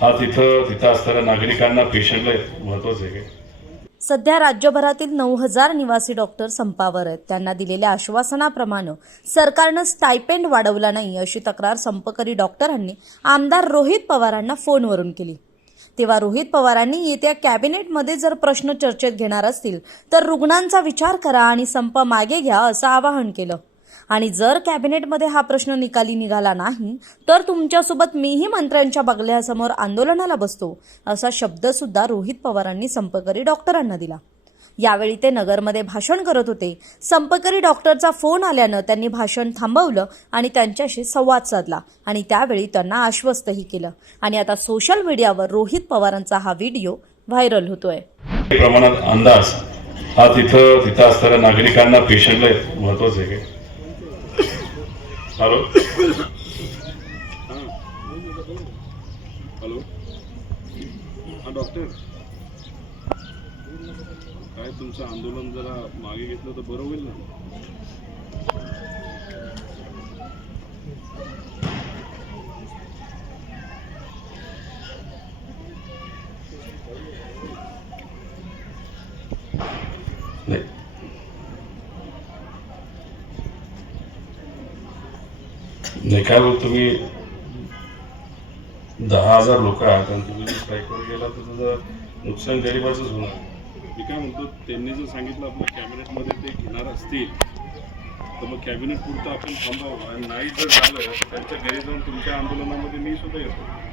हा तिथं तिथं असणाऱ्या नागरिकांना पेशंटला महत्वाचं आहे. सध्या राज्यभरातील नऊ हजार निवासी डॉक्टर संपावर आहेत. त्यांना दिलेल्या आश्वासनाप्रमाणे सरकारनं स्टायपेंड वाढवला नाही अशी तक्रार संपकरी डॉक्टरांनी आमदार रोहित पवारांना फोनवरून केली. तेव्हा रोहित पवारांनी येत्या कॅबिनेटमध्ये जर प्रश्न चर्चेत घेणार असतील तर रुग्णांचा विचार करा आणि संप मागे घ्या असं आवाहन केलं. आणि जर कॅबिनेटमध्ये हा प्रश्न निकाली निघाला नाही तर तुमच्यासोबत मीही मंत्र्यांच्या बगल्यासमोर आंदोलनाला बसतो असा शब्दसुद्धा रोहित पवारांनी संपकरी डॉक्टरांना दिला. यावेळी ते नगरमध्ये भाषण करत होते. संपकरी डॉक्टरचा फोन आल्यानं त्यांनी भाषण थांबवलं आणि त्यांच्याशी संवाद साधला आणि त्यावेळी त्यांना आश्वस्तही केलं. आणि आता सोशल मीडियावर रोहित पवारांचा हा व्हिडिओ व्हायरल होतोय. प्रमाणात अंदाज हा तिथं तिथं असणाऱ्या नागरिकांना पेशंटला महत्वाचं आहे. हॅलो हॅलो हा डॉक्टर काय तुमचं आंदोलन जरा मागे घेतलं तर बरं होईल ना? नाही. नाही काय बोल तुम्ही दहा हजार लोक आहात आणि तुम्ही स्ट्राईकवर गेला तर तुझं नुकसान गरिबाचंच होणार. मी काय म्हणतो त्यांनी जर सांगितलं आपल्या कॅबिनेटमध्ये ते घेणार असतील तर मग कॅबिनेट पुरतं आपण थांबावं. आणि नाही जर झालं तर त्यांच्या घरी जाऊन तुमच्या आंदोलनामध्ये मी सुद्धा येतो.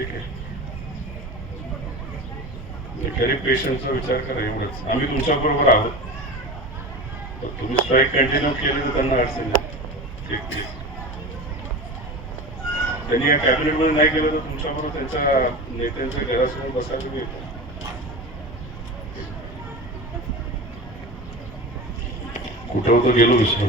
ठीक आहे. गरीब पेशंटचा विचार करा एवढंच. आम्ही तुमच्या बरोबर आहोत. पण तुम्ही स्ट्राईक कंटिन्यू केली तर त्यांना अडचण आहे ठीक ठीक. त्यांनी या कॅबिनेटमध्ये नाही केलं तर तुमच्याबरोबर त्यांच्या नेत्यांच्या घरासमोर बसायला येतो. कुठं होतं गेलो विषय